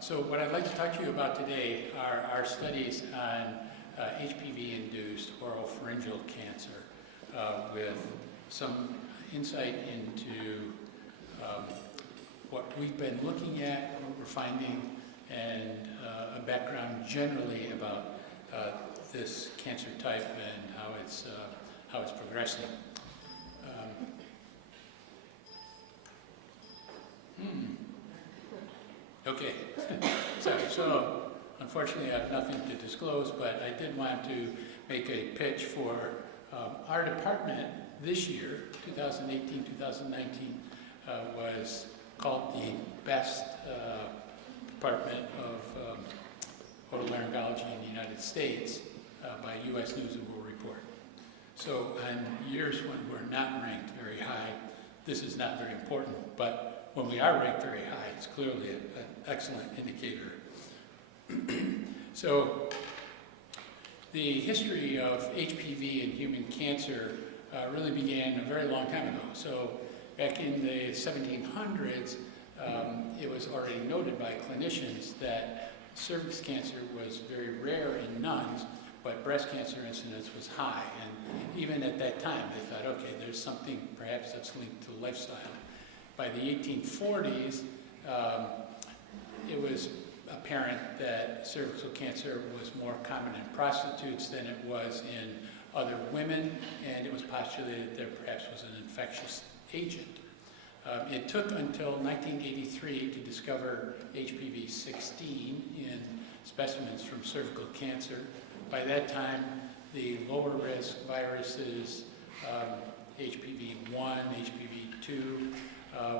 So what I'd like to talk to you about today are our studies on HPV-induced oropharyngeal cancer with some insight into what we've been looking at, what we're finding, and a background generally about this cancer type and how it's progressing. Okay, so unfortunately I have nothing to disclose, but I did want to make a pitch for our department this year, 2018-2019, was called the best department of Otolaryngology in the United States by U.S. News and World Report. So on years when we're not ranked very high, this is not very important, but when we are ranked very high, it's clearly an excellent indicator. So the history of HPV and human cancer really began a very long time ago. So back in the 1700s, it was already noted by clinicians that cervix cancer was very rare in nuns, but breast cancer incidence was high. And even at that time, they thought, okay, there's something perhaps that's linked to lifestyle. By the 1840s, it was apparent that cervical cancer was more common in prostitutes than it was in other women, and it was postulated that there perhaps was an infectious agent. It took until 1983 to discover HPV-16 in specimens from cervical cancer. By that time, the lower risk viruses, HPV-1, HPV-2,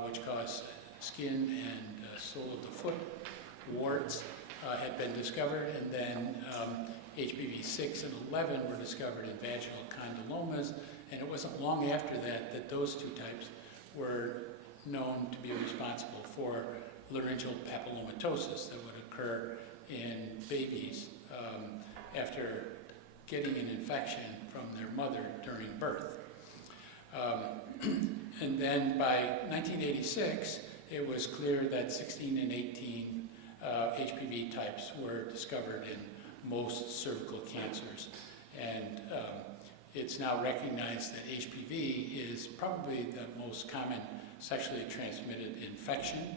which cause skin and sole of the foot warts, had been discovered, and then HPV-6 and 11 were discovered in vaginal condylomas, and it wasn't long after that that those two types were known to be responsible for laryngeal papillomatosis that would occur in babies after getting an infection from their mother during birth. And then by 1986, it was clear that 16 and 18 HPV types were discovered in most cervical cancers. And it's now recognized that HPV is probably the most common sexually transmitted infection,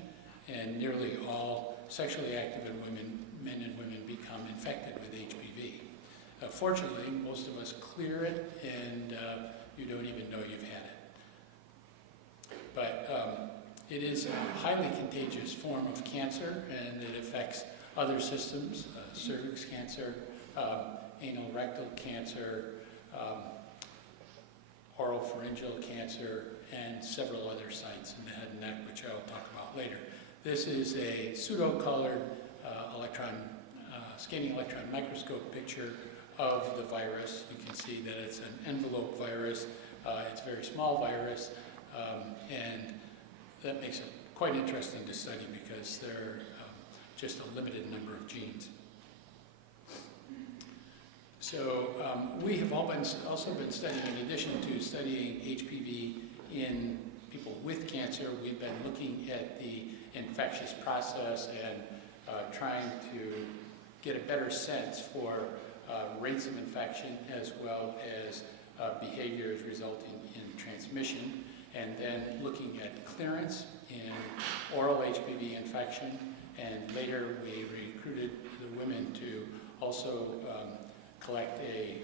and nearly all sexually active men and women become infected with HPV. Fortunately, most of us clear it, and you don't even know you've had it. But it is a highly contagious form of cancer, and it affects other systems, cervix cancer, anal rectal cancer, oropharyngeal cancer, and several other sites in the head and neck, which I will talk about later. This is a pseudo-colored scanning electron microscope picture of the virus. You can see that it's an envelope virus. It's a very small virus, and that makes it quite interesting to study because there are just a limited number of genes. So we have also been studying, in addition to studying HPV in people with cancer, we've been looking at the infectious process and trying to get a better sense for rates of infection as well as behaviors resulting in transmission, and then looking at clearance in oral HPV infection, and later we recruited the women to also collect a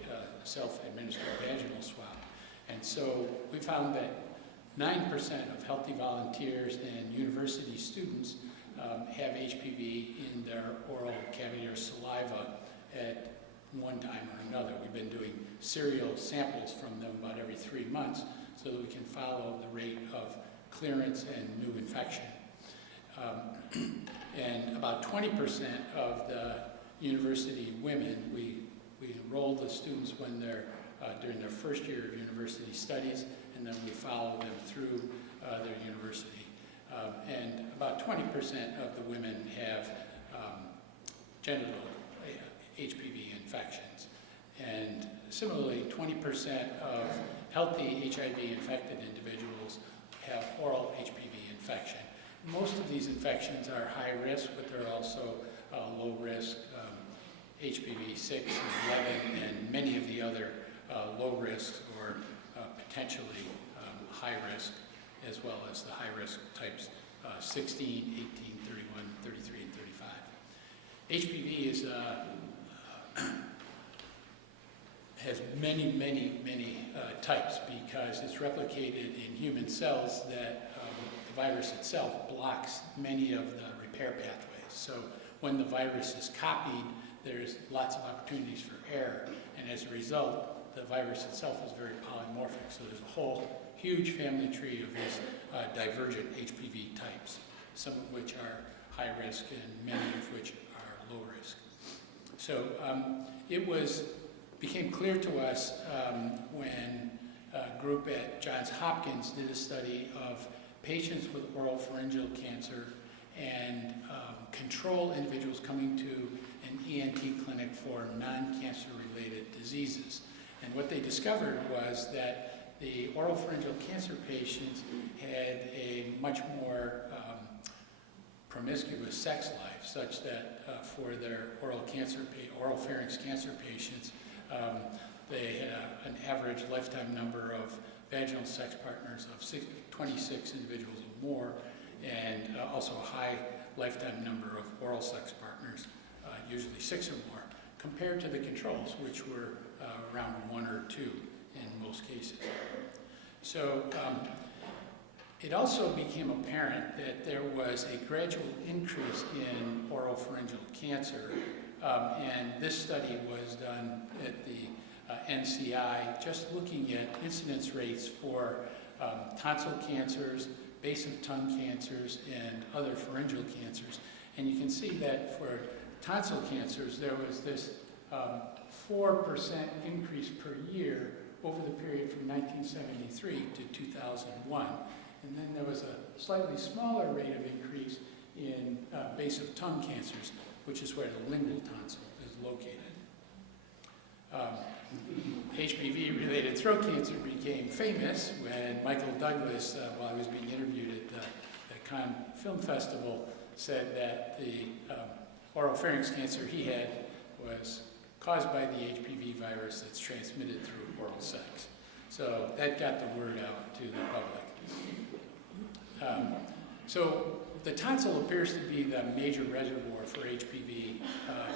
self-administered vaginal swab. And so we found that 9% of healthy volunteers and university students have HPV in their oral cavity or saliva at one time or another. We've been doing serial samples from them about every 3 months so that we can follow the rate of clearance and new infection. And about 20% of the university women, we enroll the students when they're during their first year of university studies, and then we follow them through their university. And about 20% of the women have genital HPV infections. And similarly, 20% of healthy HIV-infected individuals have oral HPV infection. most of these infections are high risk, but they're also low risk, HPV 6 and 11, and many of the other low risks or potentially high risk, as well as the high risk types 16, 18, 31, 33, and 35. HPV is has many, many, many types because it's replicated in human cells that the virus itself blocks many of the repair pathways. So when the virus is copied, there's lots of opportunities for error, and as a result, the virus itself is very polymorphic. So there's a whole huge family tree of these divergent HPV types, some of which are high risk and many of which are low risk. So it became clear to us when a group at Johns Hopkins did a study of patients with oropharyngeal cancer and control individuals coming to an ENT clinic for non-cancer related diseases. And what they discovered was that the oropharyngeal cancer patients had a much more promiscuous sex life, such that for their oropharynx cancer patients, they had an average lifetime number of vaginal sex partners of 26 individuals or more, and also a high lifetime number of oral sex partners, usually 6 or more, compared to the controls, which were around 1 or 2 in most cases. So it also became apparent that there was a gradual increase in oropharyngeal cancer, and this study was done at the NCI, just looking at incidence rates for tonsil cancers, base of tongue cancers, and other pharyngeal cancers. And you can see that for tonsil cancers, there was this 4% increase per year over the period from 1973 to 2001. And then there was a slightly smaller rate of increase in base of tongue cancers, which is where the lingual tonsil is located. HPV-related throat cancer became famous when Michael Douglas, while he was being interviewed at the Cannes Film Festival, said that the oropharynx cancer he had was caused by the HPV virus that's transmitted through oral sex. So that got the word out to the public. So the tonsil appears to be the major reservoir for HPV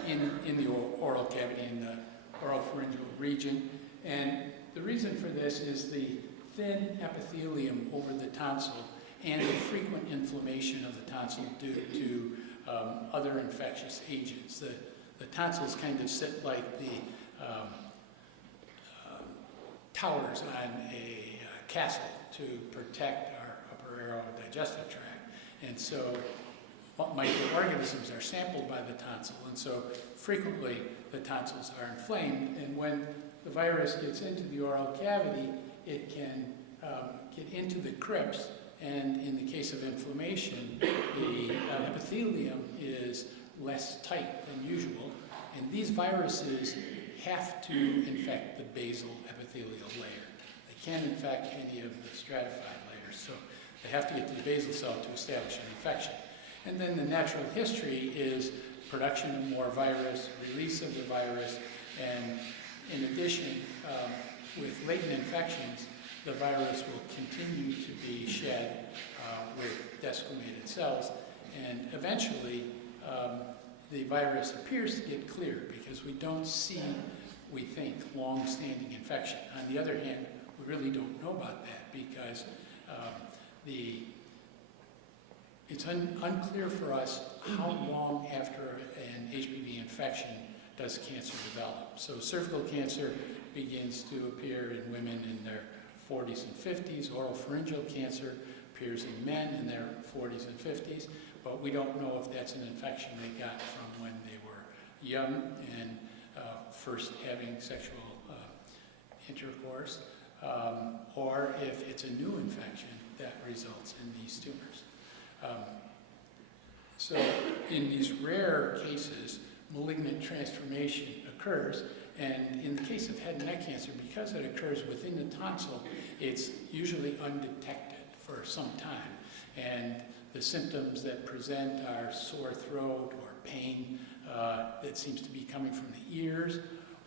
in the oral cavity, in the oropharyngeal region. And the reason for this is the thin epithelium over the tonsil and the frequent inflammation of the tonsil due to other infectious agents. The tonsils kind of sit like the towers on a castle to protect our upper aerodigestive tract. And so microorganisms are sampled by the tonsil, and so frequently the tonsils are inflamed, and when the virus gets into the oral cavity, it can get into the crypts, and in the case of inflammation, the epithelium is less tight than usual, and these viruses have to infect the basal epithelial layer. They can't infect any of the stratified layers, so they have to get to the basal cell to establish an infection. And then the natural history is production of more virus, release of the virus, and in addition, with latent infections, the virus will continue to be shed with desquamated cells, and eventually the virus appears to get cleared because we don't see, we think, long-standing infection. On the other hand, we really don't know about that because it's unclear for us how long after an HPV infection does cancer develop. So cervical cancer begins to appear in women in their 40s and 50s. Oropharyngeal cancer appears in men in their 40s and 50s, but we don't know if that's an infection they got from when they were young and first having sexual intercourse, or if it's a new infection that results in these tumors. So in these rare cases, malignant transformation occurs, and in the case of head and neck cancer, because it occurs within the tonsil, it's usually undetected for some time, and the symptoms that present are sore throat or pain that seems to be coming from the ears,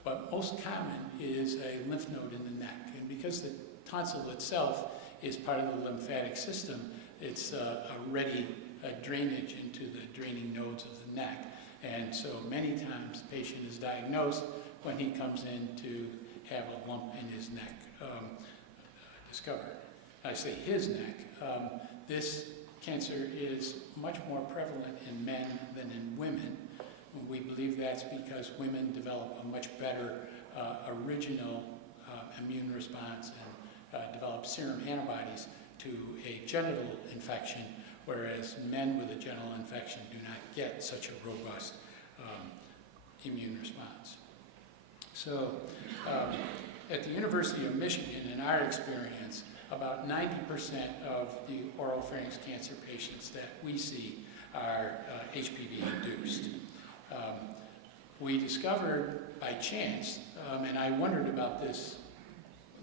but most common is a lymph node in the neck. And because the tonsil itself is part of the lymphatic system, it's a ready drainage into the draining nodes of the neck. And so many times the patient is diagnosed when he comes in to have a lump in his neck discovered. I say his neck. This cancer is much more prevalent in men than in women. We believe that's because women develop a much better original immune response and develop serum antibodies to a genital infection, whereas men with a genital infection do not get such a robust immune response. So at the University of Michigan, in our experience, about 90% of the oropharynx cancer patients that we see are HPV induced. We discovered by chance, and I wondered about this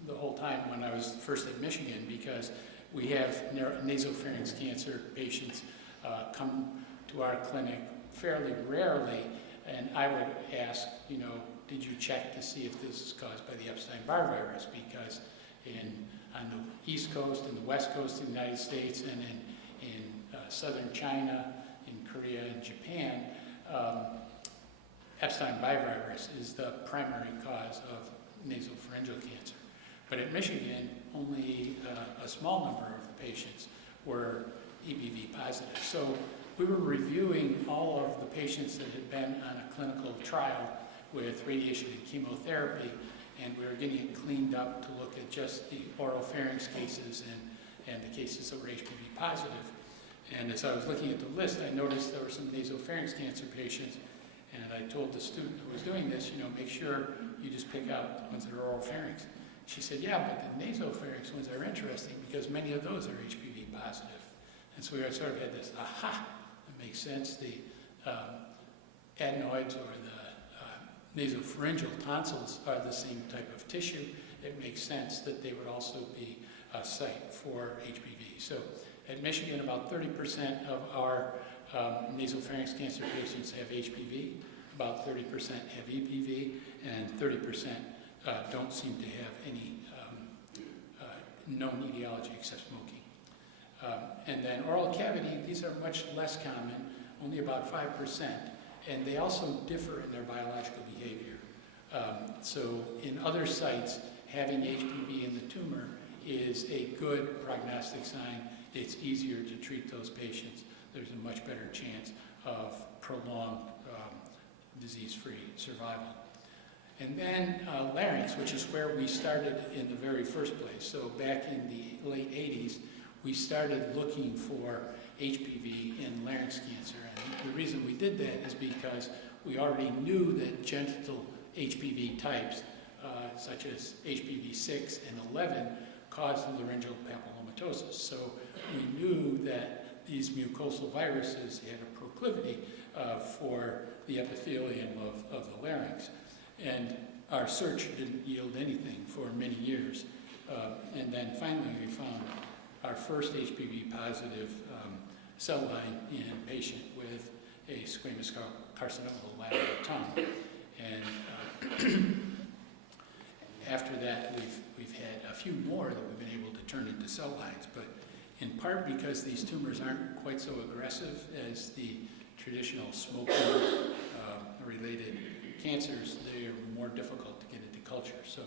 the whole time when I was first at Michigan, because we have nasopharynx cancer patients come to our clinic fairly rarely, and I would ask, you know, did you check to see if this is caused by the Epstein-Barr virus? Because on the East Coast and the West Coast of the United States and in southern China, in Korea and Japan, Epstein-Barr virus is the primary cause of nasopharyngeal cancer. But at Michigan, only a small number of the patients were Hpv positive. So we were reviewing all of the patients that had been on a clinical trial with radiation and chemotherapy, and we were getting it cleaned up to look at just the oropharynx cases and the cases that were HPV positive. And as I was looking at the list, I noticed there were some nasopharynx cancer patients, and I told the student who was doing this, you know, make sure you just pick out the ones that are oropharynx. She said, yeah, but the nasopharynx ones are interesting because many of those are HPV positive. And so we sort of had this, aha, that makes sense. The adenoids or the nasopharyngeal tonsils are the same type of tissue. It makes sense that they would also be a site for HPV. So at Michigan, about 30% of our nasopharynx cancer patients have HPV, about 30% have EPV, and 30% don't seem to have any known etiology except smoking. And then oral cavity, these are much less common, only about 5%, and they also differ in their biological behavior. So in other sites, having HPV in the tumor is a good prognostic sign. It's easier to treat those patients. There's a much better chance of prolonged disease-free survival. And then larynx, which is where we started in the very first place. So back in the late 80s, we started looking for HPV in larynx cancer. And the reason we did that is because we already knew that genital HPV types, such as HPV 6 and 11, caused laryngeal papillomatosis. So we knew that these mucosal viruses had a proclivity for the epithelium of the larynx. And our search didn't yield anything for many years. And then finally we found our first HPV positive cell line in a patient with a squamous carcinoma of the lateral tongue. And after that, we've had a few more that we've been able to turn into cell lines, but in part because these tumors aren't quite so aggressive as the traditional smoking-related cancers, they are more difficult to get into culture. So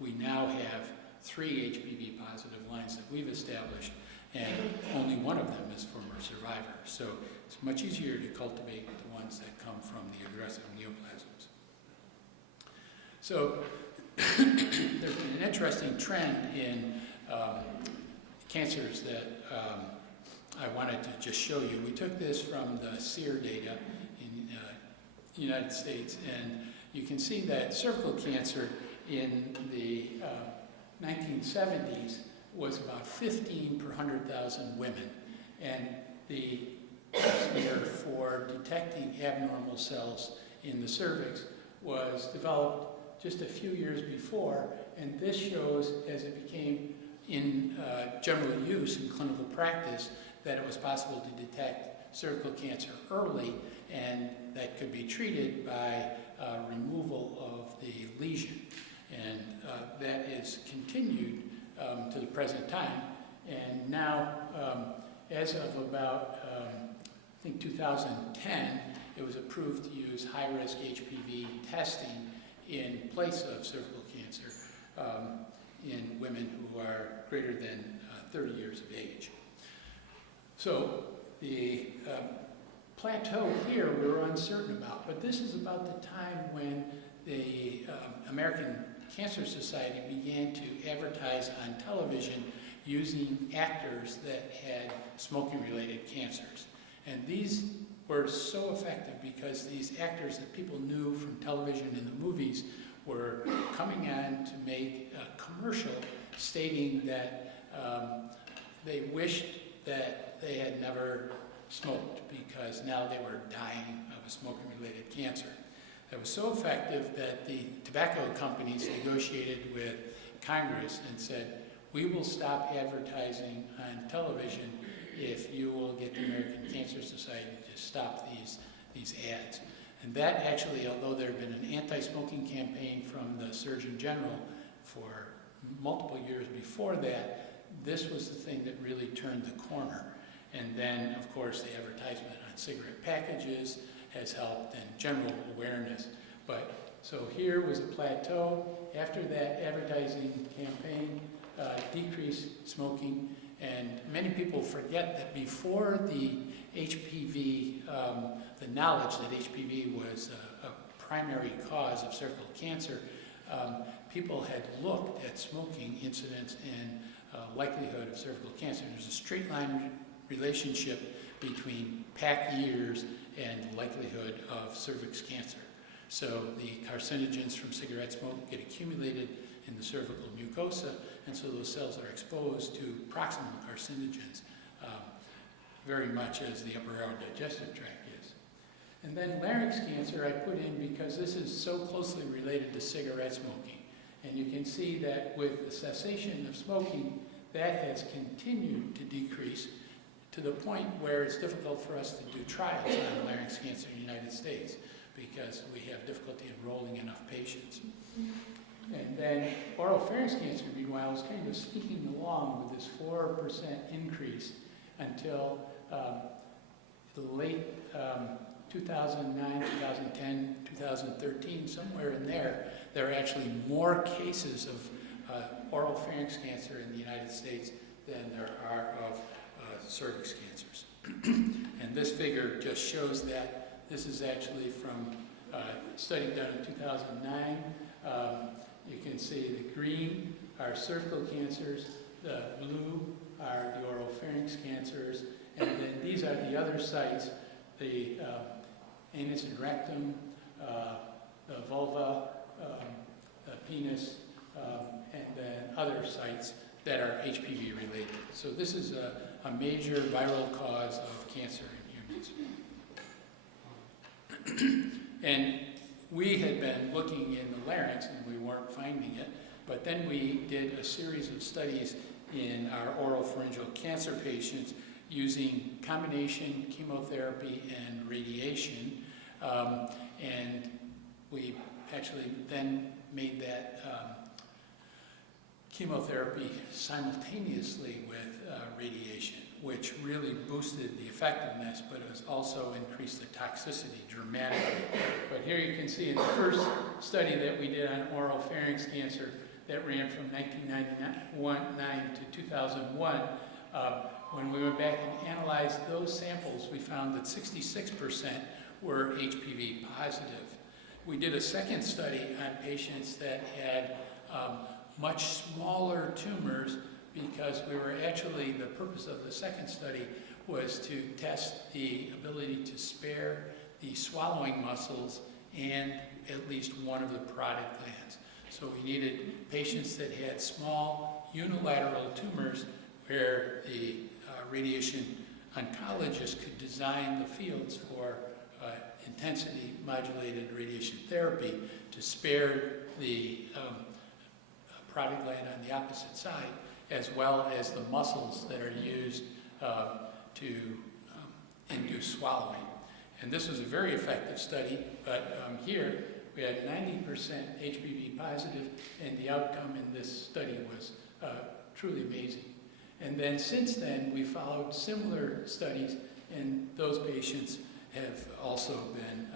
we now have 3 HPV positive lines that we've established, and only one of them is from a survivor. So it's much easier to cultivate the ones that come from the aggressive neoplasms. So there's been an interesting trend in cancers that I wanted to just show you. We took this from the SEER data in the United States, and you can see that cervical cancer in the 1970s was about 15 per 100,000 women, and the smear for detecting abnormal cells in the cervix was developed just a few years before, and this shows as it became in general use in clinical practice that it was possible to detect cervical cancer early, and that could be treated by removal of the lesion. And that is continued to the present time. And now, as of about, I think 2010, it was approved to use high-risk HPV testing in place of cervical cancer in women who are greater than 30 years of age. So the plateau here we're uncertain about, but this is about the time when the American Cancer Society began to advertise on television using actors that had smoking-related cancers. And these were so effective because these actors that people knew from television and the movies were coming on to make a commercial stating that they wished that they had never smoked because now they were dying of a smoking-related cancer. That was so effective that the tobacco companies negotiated with Congress and said, we will stop advertising on television if you will get the American Cancer Society to stop these ads. And that actually, although there had been an anti-smoking campaign from the Surgeon General for multiple years before that, this was the thing that really turned the corner. And then, of course, the advertisement on cigarette packages has helped, and general awareness. But so here was a plateau. After that advertising campaign, decreased smoking, and many people forget that before the HPV, the knowledge that HPV was a primary cause of cervical cancer, people had looked at smoking incidence and likelihood of cervical cancer. There's a straight line relationship between pack years and likelihood of cervix cancer. So the carcinogens from cigarette smoke get accumulated in the cervical mucosa, and so those cells are exposed to proximal carcinogens, very much as the upper airway digestive tract is. And then larynx cancer I put in because this is so closely related to cigarette smoking. And you can see that with the cessation of smoking, that has continued to decrease to the point where it's difficult for us to do trials on larynx cancer in the United States because we have difficulty enrolling enough patients. And then oropharynx cancer, meanwhile, is kind of sneaking along with this 4% increase until the late 2009, 2010, 2013, somewhere in there, there are actually more cases of oropharynx cancer in the United States than there are of cervix cancers. And this figure just shows that. This is actually from a study done in 2009. You can see the green are cervical cancers, the blue are the oropharynx cancers, and then these are the other sites, the anus and rectum, the vulva, the penis, and then other sites that are HPV related. So this is a major viral cause of cancer in humans. And we had been looking in the larynx and we weren't finding it, but then we did a series of studies in our oropharyngeal cancer patients using combination chemotherapy and radiation, and we actually then made that chemotherapy simultaneously with radiation, which really boosted the effectiveness, but it has also increased the toxicity dramatically. But here you can see in the first study that we did on oropharynx cancer that ran from 1999 to 2001, when we went back and analyzed those samples, we found that 66% were HPV positive. We did a second study on patients that had much smaller tumors because we were actually, the purpose of the second study was to test the ability to spare the swallowing muscles and at least one of the parotid glands. So we needed patients that had small unilateral tumors where the radiation oncologist could design the fields for intensity modulated radiation therapy to spare the parotid gland on the opposite side, as well as the muscles that are used to induce swallowing. And this was a very effective study, but here we had 90% HPV positive, and the outcome in this study was truly amazing. And then since then, we followed similar studies, and those patients have also been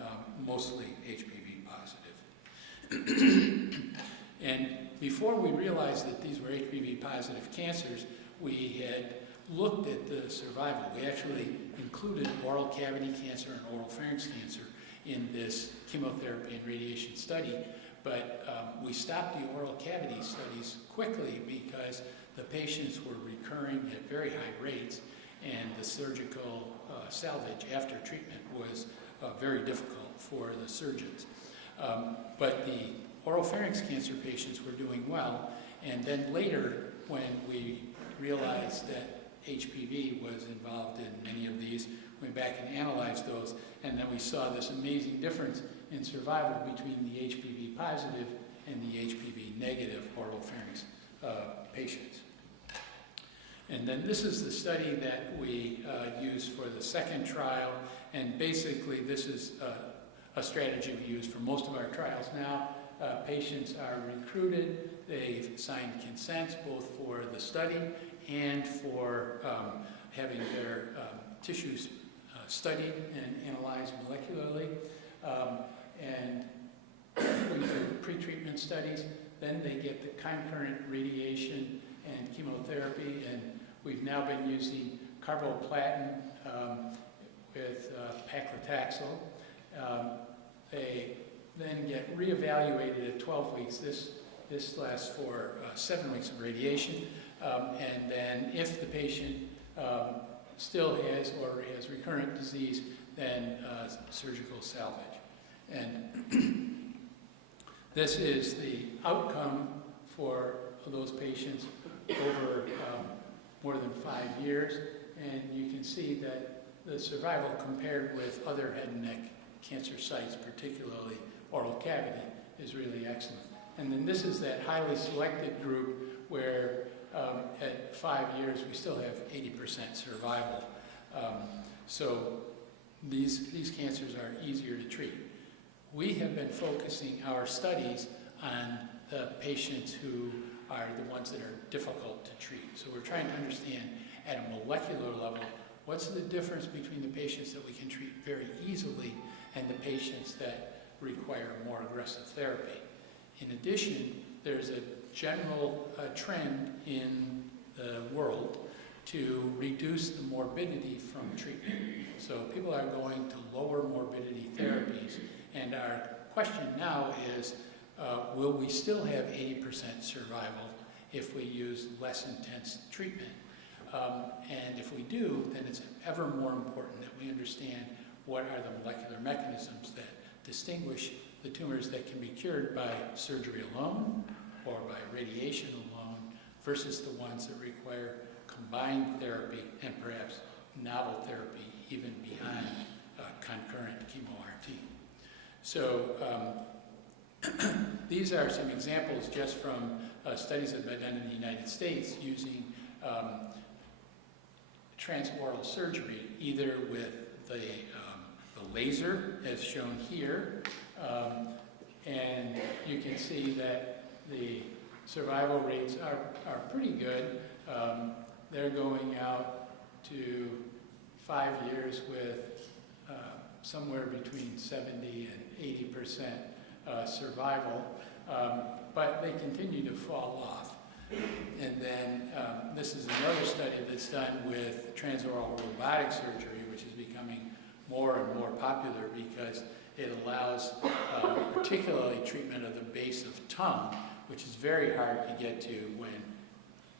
mostly HPV positive. And before we realized that these were HPV positive cancers, we had looked at the survival. We actually included oral cavity cancer and oropharynx cancer in this chemotherapy and radiation study, but we stopped the oral cavity studies quickly because the patients were recurring at very high rates, and the surgical salvage after treatment was very difficult for the surgeons. But the oropharynx cancer patients were doing well, and then later, when we realized that HPV was involved in many of these, we went back and analyzed those, and then we saw this amazing difference in survival between the HPV positive and the HPV negative oropharynx patients. And then this is the study that we used for the second trial, and basically this is a strategy we use for most of our trials now. Patients are recruited, they've signed consents both for the study and for having their tissues studied and analyzed molecularly. And we do pre-treatment studies, then they get the concurrent radiation and chemotherapy, and we've now been using carboplatin with paclitaxel. They then get reevaluated at 12 weeks. This lasts for 7 weeks of radiation, and then if the patient still has or has recurrent disease, then surgical salvage. And this is the outcome for those patients over more than 5 years, and you can see that the survival compared with other head and neck cancer sites, particularly oral cavity, is really excellent. And then this is that highly selected group where at 5 years we still have 80% survival. So these cancers are easier to treat. We have been focusing our studies on the patients who are the ones that are difficult to treat. So we're trying to understand at a molecular level, what's the difference between the patients that we can treat very easily and the patients that require more aggressive therapy. In addition, there's a general trend in the world to reduce the morbidity from treatment. So people are going to lower morbidity therapies, and our question now is, will we still have 80% survival if we use less intense treatment? And if we do, then it's ever more important that we understand what are the molecular mechanisms that distinguish the tumors that can be cured by surgery alone or by radiation alone versus the ones that require combined therapy and perhaps novel therapy even behind concurrent chemo-RT. So these are some examples just from studies that have been done in the United States using transoral surgery, either with the laser, as shown here, and you can see that the survival rates are pretty good. They're going out to 5 years with somewhere between 70 and 80% survival, but they continue to fall off. And then this is another study that's done with transoral robotic surgery, which is becoming more and more popular because it allows particularly treatment of the base of tongue, which is very hard to get to when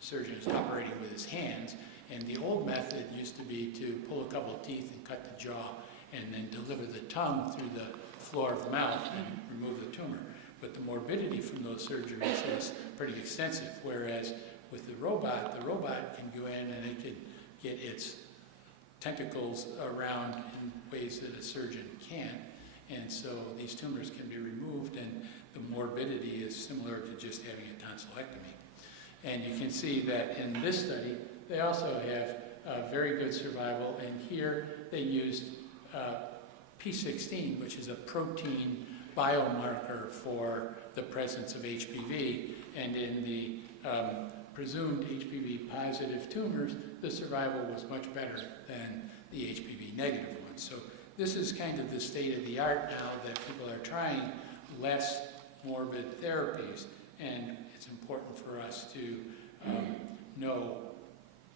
surgeon is operating with his hands. And the old method used to be to pull a couple of teeth and cut the jaw and then deliver the tongue through the floor of the mouth and remove the tumor. But the morbidity from those surgeries is pretty extensive, whereas with the robot can go in and it can get its tentacles around in ways that a surgeon can't. And so these tumors can be removed, and the morbidity is similar to just having a tonsillectomy. And you can see that in this study, they also have very good survival. And here they used P16, which is a protein biomarker for the presence of HPV. And in the presumed HPV positive tumors, the survival was much better than the HPV negative ones. So this is kind of the state of the art now, that people are trying less morbid therapies. And it's important for us to know,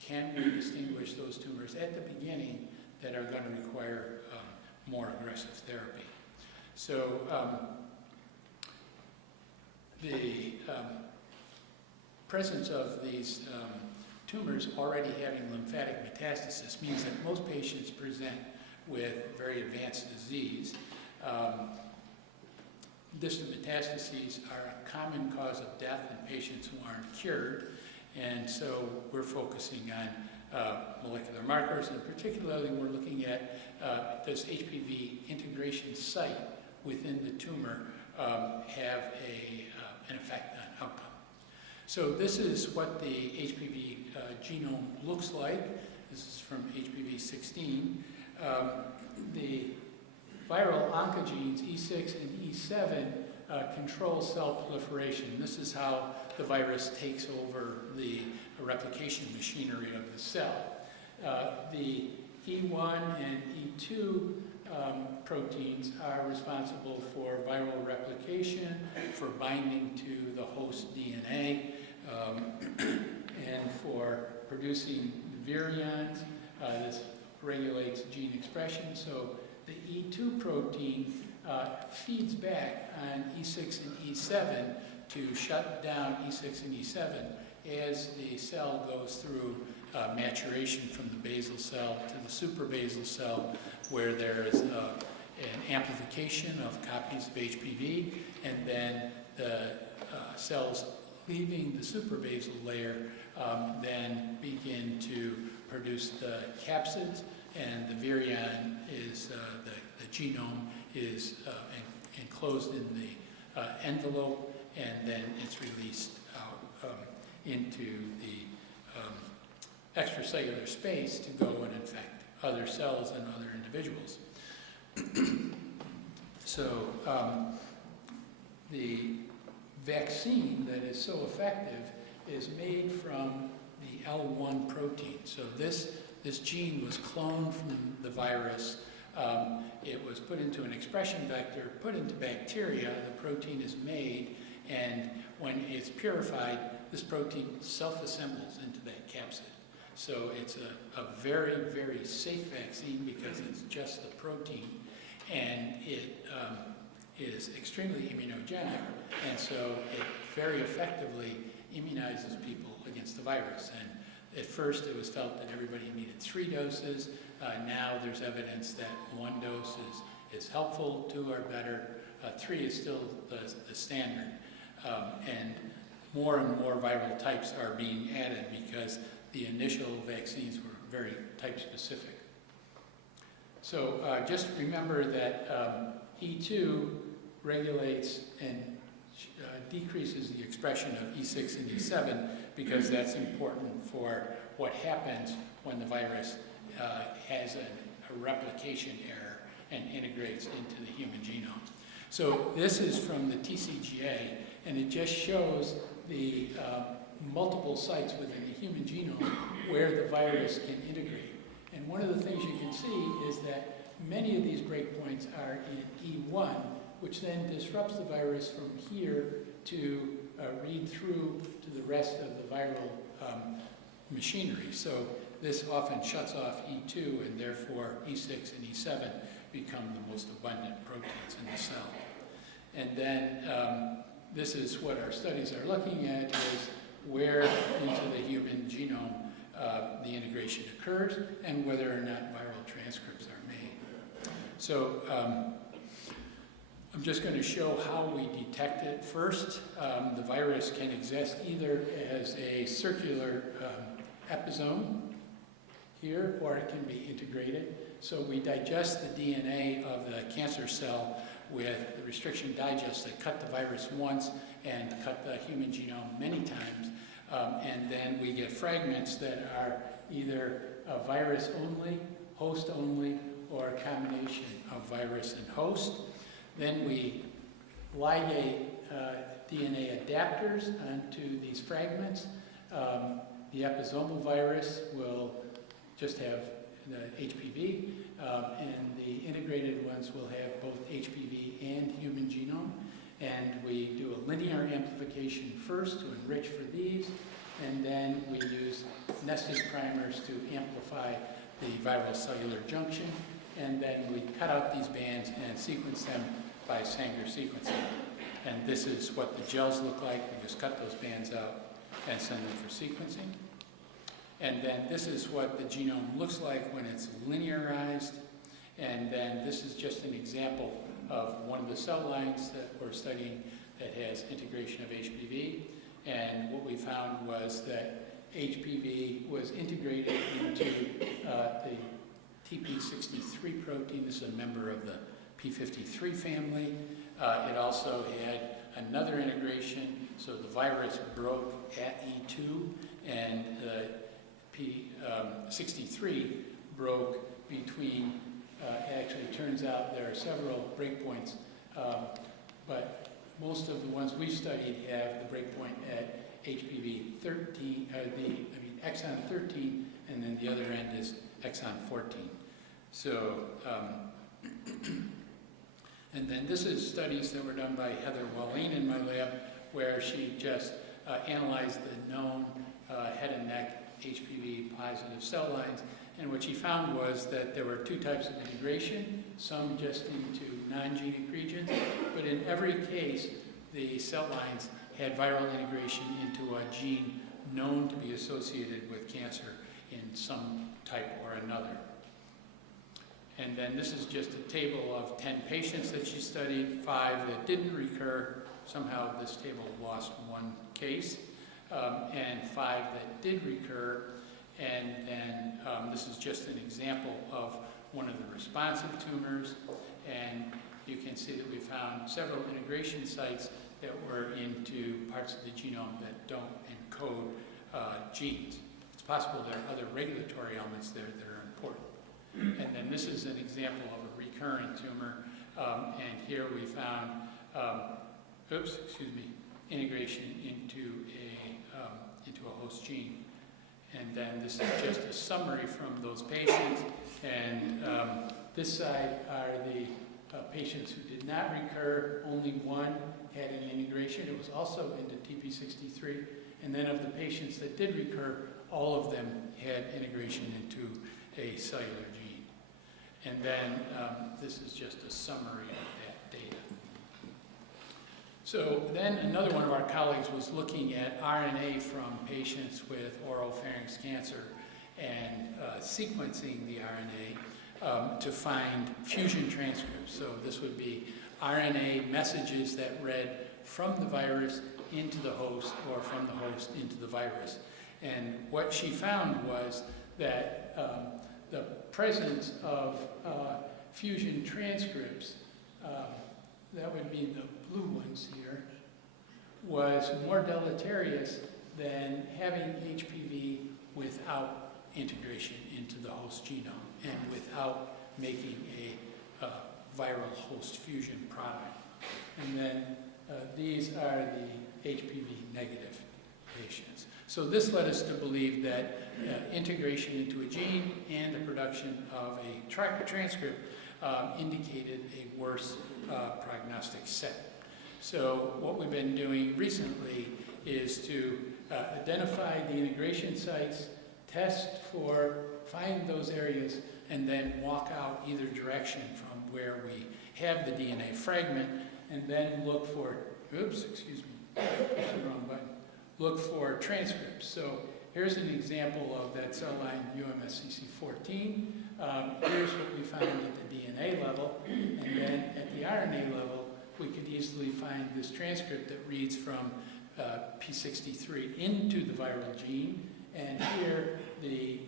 can we distinguish those tumors at the beginning that are going to require more aggressive therapy. So the presence of these tumors already having lymphatic metastasis means that most patients present with very advanced disease. Distant metastases are a common cause of death in patients who aren't cured, and so we're focusing on molecular markers, and particularly we're looking at does HPV integration site within the tumor have an effect on outcome. So this is what the HPV genome looks like. This is from HPV 16. The viral oncogenes E6 and E7 control cell proliferation. This is how the virus takes over the replication machinery of the cell. The E1 and E2 proteins are responsible for viral replication, for binding to the host DNA, and for producing virions. This regulates gene expression. So the E2 protein feeds back on E6 and E7 to shut down E6 and E7 as the cell goes through maturation from the basal cell to the suprabasal cell, where there is an amplification of copies of HPV, and then the cells leaving the suprabasal layer then begin to produce the capsids, and the virion is, the genome is enclosed in the envelope, and then it's released out into the extracellular space to go and infect other cells and other individuals. So the vaccine that is so effective is made from the L1 protein. So this gene was cloned from the virus. It was put into an expression vector, put into bacteria. The protein is made, and when it's purified, this protein self-assembles into that capsid. So it's a very, very safe vaccine because it's just the protein, and it is extremely immunogenic, and so it very effectively immunizes people against the virus. And at first it was felt that everybody needed 3 doses. Now there's evidence that 1 dose is helpful, 2 are better, 3 is still the standard. And more viral types are being added because the initial vaccines were very type specific. So just remember that E2 regulates and decreases the expression of E6 and E7 because that's important for what happens when the virus has a replication error and integrates into the human genome. So this is from the TCGA, and it just shows the multiple sites within the human genome where the virus can integrate. And one of the things you can see is that many of these breakpoints are in E1, which then disrupts the virus from here to read through to the rest of the viral machinery. So this often shuts off E2, and therefore E6 and E7 become the most abundant proteins in the cell. And then this is what our studies are looking at, is where into the human genome the integration occurs and whether or not viral transcripts are made. So I'm just going to show how we detect it. First, the virus can exist either as a circular episome here, or it can be integrated. So we digest the DNA of the cancer cell with the restriction digests that cut the virus once and cut the human genome many times. And then we get fragments that are either virus only, host only, or a combination of virus and host. Then we ligate DNA adapters onto these fragments. The episomal virus will just have the HPV, and the integrated ones will have both HPV and human genome. And we do a linear amplification first to enrich for these, and then we use nested primers to amplify the viral cellular junction, and then we cut out these bands and sequence them by Sanger sequencing. And this is what the gels look like. We just cut those bands out and send them for sequencing. And then this is what the genome looks like when it's linearized. And then this is just an example of one of the cell lines that we're studying that has integration of HPV. And what we found was that HPV was integrated into the TP63 protein. This is a member of the P53 family. It also had another integration, so the virus broke at E2, and the P63 broke between, actually it turns out there are several breakpoints, but most of the ones we've studied have the breakpoint at HPV 13, exon 13, and then the other end is exon 14. So, and then this is studies that were done by Heather Walleen in my lab, where she just analyzed the known head and neck HPV positive cell lines. And what she found was that there were two types of integration, some just into non-genic regions, but in every case, the cell lines had viral integration into a gene known to be associated with cancer in some type or another. And then this is just a table of 10 patients that she studied, 5 that didn't recur. Somehow this table lost one case, and 5 that did recur. And then this is just an example of one of the responsive tumors. And you can see that we found several integration sites that were into parts of the genome that don't encode genes. It's possible there are other regulatory elements there that are important. And then this is an example of a recurrent tumor, and here we found, integration into a host gene. And then this is just a summary from those patients, and this side are the patients who did not recur. Only one had an integration. It was also into TP63, and then of the patients that did recur, all of them had integration into a cellular gene. And then this is just a summary of that data. So then another one of our colleagues was looking at RNA from patients with oropharynx cancer and sequencing the RNA to find fusion transcripts. So this would be RNA messages that read from the virus into the host or from the host into the virus. And what she found was that the presence of fusion transcripts, that would be the blue ones here, was more deleterious than having HPV without integration into the host genome and without making a viral host fusion product. And then these are the HPV negative patients. So this led us to believe that integration into a gene and the production of a transcript indicated a worse prognostic set. So what we've been doing recently is to identify the integration sites, find those areas, and then walk out either direction from where we have the DNA fragment, and then look for, push the wrong button. Look for transcripts. So here's an example of that cell line UMSCC14. Here's what we found at the DNA level, and then at the RNA level, we could easily find this transcript that reads from P63 into the viral gene, and here the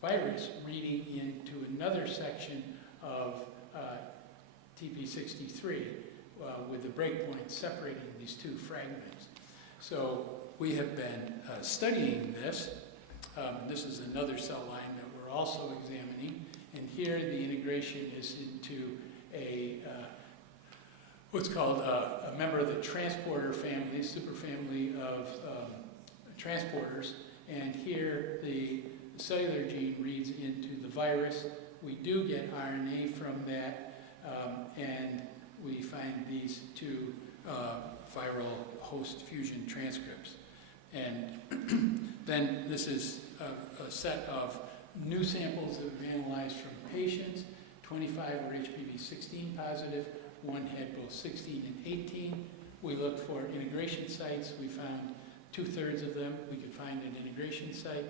virus reading into another section of TP63 with the breakpoint separating these two fragments. So we have been studying this. This is another cell line also examining. And here the integration is into a what's called a member of the transporter family, superfamily of transporters. And here the cellular gene reads into the virus. We do get RNA from that, and we find these two viral host fusion transcripts. And then this is a set of new samples that we've analyzed from patients. 25 were HPV 16 positive, one had both 16 and 18. We looked for integration sites. We found 2/3 of them. We could find an integration site.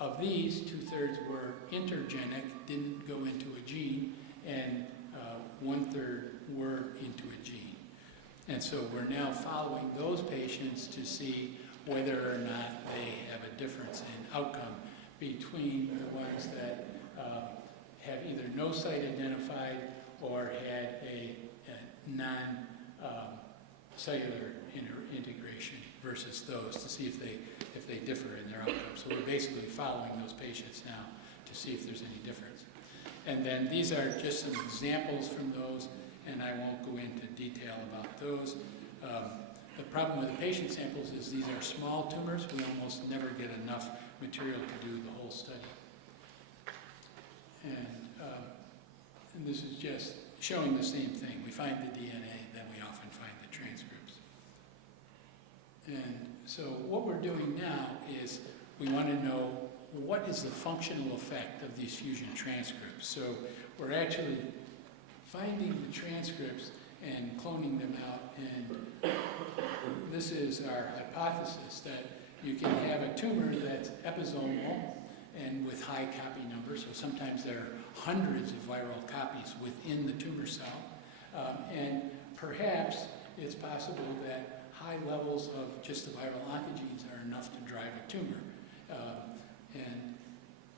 Of these, 2/3 were intergenic, didn't go into a gene, and 1/3 were into a gene. And so we're now following those patients to see whether or not they have a difference in outcome between the ones that have either no site identified or had a non-cellular integration versus those, to see if they differ in their outcome. So we're basically following those patients now to see if there's any difference. And then these are just some examples from those, and I won't go into detail about those. The problem with the patient samples is these are small tumors. We almost never get enough material to do the whole study. And this is just showing the same thing. We find the DNA, then we often find the transcripts. And so what we're doing now is we want to know what is the functional effect of these fusion transcripts. So we're actually finding the transcripts and cloning them out. And this is our hypothesis, that you can have a tumor that's episomal and with high copy numbers. So sometimes there are hundreds of viral copies within the tumor cell. And perhaps it's possible that high levels of just the viral oncogenes are enough to drive a tumor. And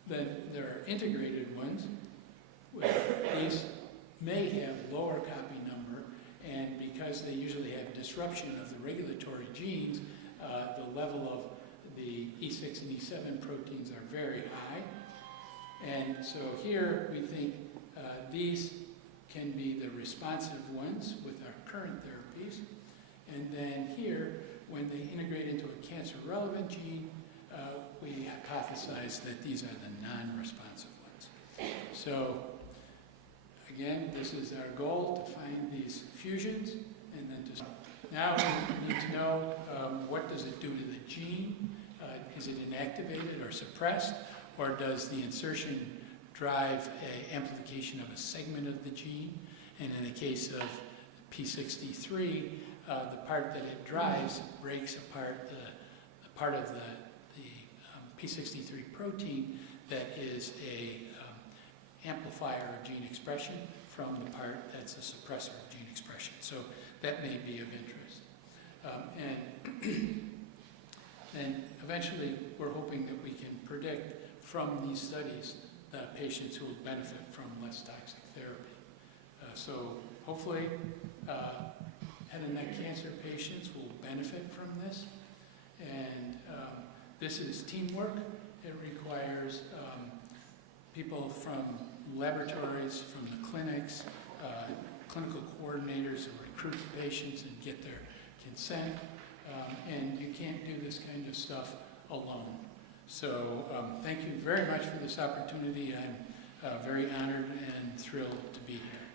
then there are integrated ones. These may have lower copy number, and because they usually have disruption of the regulatory genes, the level of the E6 and E7 proteins are very high. And so here we think these can be the responsive ones with our current therapies. And then here, when they integrate into a cancer-relevant gene, we hypothesize that these are the non-responsive ones. So again, this is our goal, to find these fusions, and then to... Now we need to know what does it do to the gene. Is it inactivated or suppressed, or does the insertion drive an amplification of a segment of the gene? And in the case of P63, the part that it drives breaks apart the part of the P63 protein that is a amplifier of gene expression from the part that's a suppressor of gene expression. So that may be of interest. And eventually, we're hoping that we can predict from these studies the patients who will benefit from less toxic therapy. So hopefully, head and neck cancer patients will benefit from this. And this is teamwork. It requires people from laboratories, from the clinics, clinical coordinators who recruit the patients and get their consent. And you can't do this kind of stuff alone. So thank you very much for this opportunity. I'm very honored and thrilled to be here.